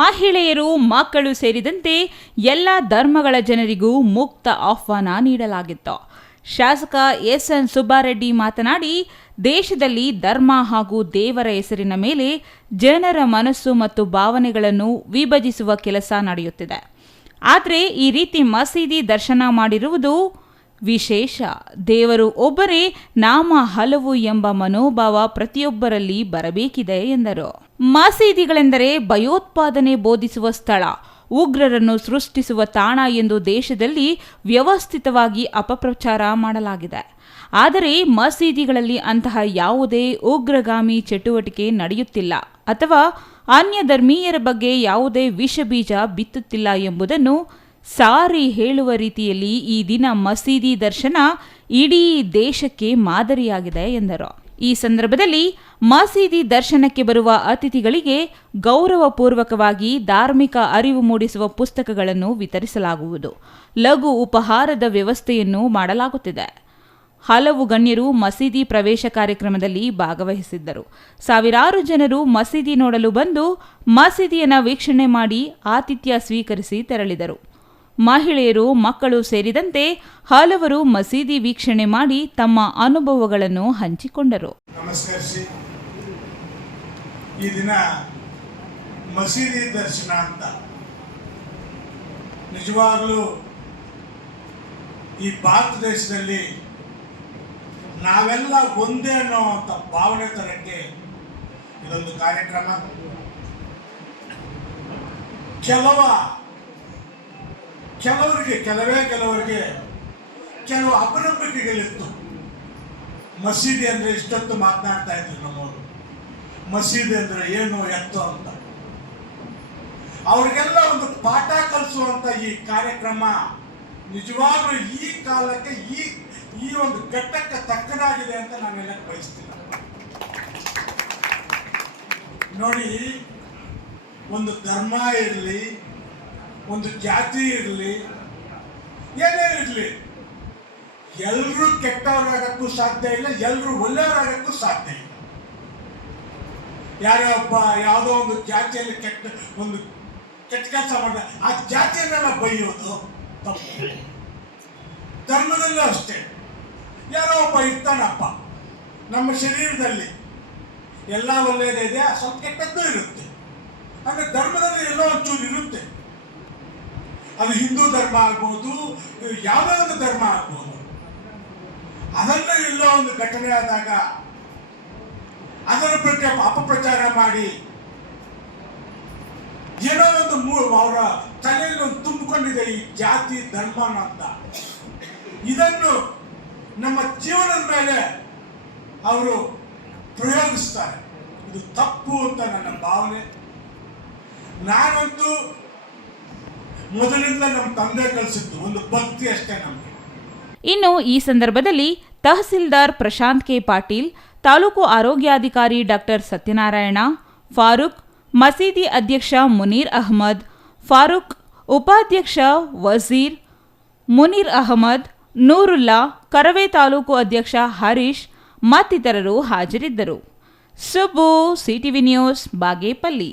ಮಹಿಳೆಯರು, ಮಕ್ಕಳು ಸೇರಿದಂತೆ ಎಲ್ಲ ಧರ್ಮಗಳ ಜನರಿಗೂ ಮುಕ್ತ ಆಹ್ವಾನ ನೀಡಲಾಗಿತ್ತು. ಶಾಸಕ ಎಸ್.ಎನ್. ಸುಬ್ಬಾರೆಡ್ಡಿ ಮಾತನಾಡಿ, ದೇಶದಲ್ಲಿ ಧರ್ಮ ಹಾಗೂ ದೇವರ ಹೆಸರಿನ ಮೇಲೆ ಜನರ ಮನಸ್ಸು ಮತ್ತು ಭಾವನೆಗಳನ್ನು ವಿಭಜಿಸುವ ಕೆಲಸ ನಡೆಯುತ್ತಿದೆ. ಆದರೆ ಈ ರೀತಿ ಮಸೀದಿ ದರ್ಶನ ಮಾಡಿರುವುದು ವಿಶೇಷ. ದೇವರು ಒಬ್ಬರೇ, ನಾಮ ಹಲವು ಎಂಬ ಮನೋಭಾವ ಪ್ರತಿಯೊಬ್ಬರಲ್ಲಿ ಬರಬೇಕಿದೆ ಎಂದರು. ಮಸೀದಿಗಳೆಂದರೆ ಭಯೋತ್ಪಾದನೆ ಬೋಧಿಸುವ ಸ್ಥಳ, ಉಗ್ರರನ್ನು ಸೃಷ್ಟಿಸುವ ತಾಣ ಎಂದು ದೇಶದಲ್ಲಿ ವ್ಯವಸ್ಥಿತವಾಗಿ ಅಪಪ್ರಚಾರ ಮಾಡಲಾಗಿದೆ. ಆದರೆ ಮಸೀದಿಗಳಲ್ಲಿ ಅಂತಹ ಯಾವುದೇ ಉಗ್ರಗಾಮಿ ಚಟುವಟಿಕೆ ನಡೆಯುತ್ತಿಲ್ಲ ಅಥವಾ ಅನ್ಯ ಧರ್ಮೀಯರ ಬಗ್ಗೆ ಯಾವುದೇ ವಿಷಬೀಜ ಬಿತ್ತುತ್ತಿಲ್ಲ ಎಂಬುದನ್ನು ಸಾರಿ ಹೇಳುವ ರೀತಿಯಲ್ಲಿ ಈ ದಿನ ಮಸೀದಿ ದರ್ಶನ ಇಡೀ ದೇಶಕ್ಕೆ ಮಾದರಿಯಾಗಿದೆ ಎಂದರು. ಈ ಸಂದರ್ಭದಲ್ಲಿ ಮಸೀದಿ ದರ್ಶನಕ್ಕೆ ಬರುವ ಅತಿಥಿಗಳಿಗೆ ಗೌರವಪೂರ್ವಕವಾಗಿ ಧಾರ್ಮಿಕ ಅರಿವು ಮೂಡಿಸುವ ಪುಸ್ತಕಗಳನ್ನು ವಿತರಿಸಲಾಗುವುದು. ಲಘು ಉಪಹಾರದ ವ್ಯವಸ್ಥೆಯನ್ನು ಮಾಡಲಾಗುತ್ತಿದೆ. ಹಲವು ಗಣ್ಯರು ಮಸೀದಿ ಪ್ರವೇಶ ಕಾರ್ಯಕ್ರಮದಲ್ಲಿ ಭಾಗವಹಿಸಿದ್ದರು. ಸಾವಿರಾರು ಜನರು ಮಸೀದಿ ನೋಡಲು ಬಂದು ಮಸೀದಿಯನ್ನು ವೀಕ್ಷಣೆ ಮಾಡಿ ಆತಿಥ್ಯ ಸ್ವೀಕರಿಸಿ ತೆರಳಿದರು. ಮಹಿಳೆಯರು, ಮಕ್ಕಳು ಸೇರಿದಂತೆ ಹಲವರು ಮಸೀದಿ ವೀಕ್ಷಣೆ ಮಾಡಿ ತಮ್ಮ ಅನುಭವಗಳನ್ನು ಹಂಚಿಕೊಂಡರು. ನಮಸ್ಕರಿಸಿ, ಈ ದಿನ ಮಸೀದಿ ದರ್ಶನ ಅಂತ ನಿಜವಾಗಲೂ ಈ ಭಾರತ ದೇಶದಲ್ಲಿ ನಾವೆಲ್ಲ ಒಂದೇ ಅನ್ನೋವಂಥ ಭಾವನೆ ತರಕ್ಕೆ ಇದೊಂದು ಕಾರ್ಯಕ್ರಮ. ಕೆಲವರಿಗೆ ಕೆಲವು ಅಪನಂಬಿಕೆಗಳಿತ್ತು. ಮಸೀದಿ ಅಂದರೆ ಇಷ್ಟೊತ್ತು ಮಾತನಾಡ್ತಾ ಇದ್ರು ನಮ್ಮವರು, ಮಸೀದಿ ಅಂದರೆ ಏನು ಎತ್ತು ಅಂತ. ಅವ್ರಿಗೆಲ್ಲ ಒಂದು ಪಾಠ ಕಲಿಸುವಂತ ಈ ಕಾರ್ಯಕ್ರಮ ನಿಜವಾಗ್ಲೂ ಈ ಕಾಲಕ್ಕೆ ಈ ಒಂದು ಘಟ್ಟಕ್ಕೆ ತಕ್ಕನಾಗಿದೆ ಅಂತ ನಾನೆಲ್ಲ ಬಯಸ್ತೀನಿ. ನೋಡಿ, ಒಂದು ಧರ್ಮ ಇರಲಿ, ಒಂದು ಜಾತಿ ಇರಲಿ, ಏನೇ ಇರಲಿ, ಎಲ್ಲರೂ ಕೆಟ್ಟವರಾಗಕ್ಕೂ ಸಾಧ್ಯ ಇಲ್ಲ, ಎಲ್ಲರೂ ಒಳ್ಳೆಯವರಾಗಕ್ಕೂ ಸಾಧ್ಯ ಇಲ್ಲ. ಯಾರೋ ಒಬ್ಬ ಯಾವುದೋ ಒಂದು ಜಾತಿಯಲ್ಲಿ ಕೆಟ್ಟ ಕೆಲಸ ಮಾಡಿದ ಆ ಜಾತಿಯನ್ನೆಲ್ಲ ಬೈಯೋದು ತಪ್ಪು. ಧರ್ಮದಲ್ಲೂ ಅಷ್ಟೇ, ಯಾರೋ ಒಬ್ಬ ಇರ್ತಾನಪ್ಪ, ನಮ್ಮ ಶರೀರದಲ್ಲಿ ಎಲ್ಲ ಒಳ್ಳೆಯದೇ ಇದೆ, ಸ್ವಲ್ಪ ಕೆಟ್ಟದ್ದು ಇರುತ್ತೆ. ಅಂದರೆ ಧರ್ಮದಲ್ಲಿ ಎಲ್ಲೋ ಒಂಚೂರು ಇರುತ್ತೆ. ಅದು ಹಿಂದೂ ಧರ್ಮ ಆಗ್ಬೋದು, ಯಾವುದೇ ಒಂದು ಧರ್ಮ ಆಗ್ಬೋದು. ಅದನ್ನು ಎಲ್ಲೋ ಒಂದು ಘಟನೆ ಆದಾಗ ಅದರ ಬಗ್ಗೆ ಅಪಪ್ರಚಾರ ಮಾಡಿ ಏನೋ ಒಂದು ಅವರ ತಲೆಯಲ್ಲಿ ಒಂದು ತುಂಬಿಕೊಂಡಿದೆ ಈ ಜಾತಿ ಧರ್ಮ ಅಂತ. ಇದನ್ನು ನಮ್ಮ ಜೀವನದ ಮೇಲೆ ಅವರು ಪ್ರಯೋಗಿಸ್ತಾರೆ. ಇದು ತಪ್ಪು ಅಂತ ನನ್ನ ಭಾವನೆ. ನಾನಂತೂ ಮೊದಲಿಂದ ನಮ್ಮ ತಂದೆ ಕಲಿಸಿದ್ದು ಒಂದು ಭಕ್ತಿ ಅಷ್ಟೇ ನಮಗೆ. ಇನ್ನು ಈ ಸಂದರ್ಭದಲ್ಲಿ ತಹಸೀಲ್ದಾರ್ ಪ್ರಶಾಂತ್ ಕೆ ಪಾಟೀಲ್, ತಾಲೂಕು ಆರೋಗ್ಯಾಧಿಕಾರಿ ಡಾಕ್ಟರ್ ಸತ್ಯನಾರಾಯಣ, ಫಾರೂಕ್, ಮಸೀದಿ ಅಧ್ಯಕ್ಷ ಮುನೀರ್ ಅಹಮದ್, ಫಾರೂಕ್, ಉಪಾಧ್ಯಕ್ಷ ವಜೀರ್, ಮುನೀರ್ ಅಹಮದ್, ನೂರುಲ್ಲಾ, ಕರವೇ ತಾಲೂಕು ಅಧ್ಯಕ್ಷ ಹರೀಶ್ ಮತ್ತಿತರರು ಹಾಜರಿದ್ದರು. Subbu, CTV news, Bagepalli.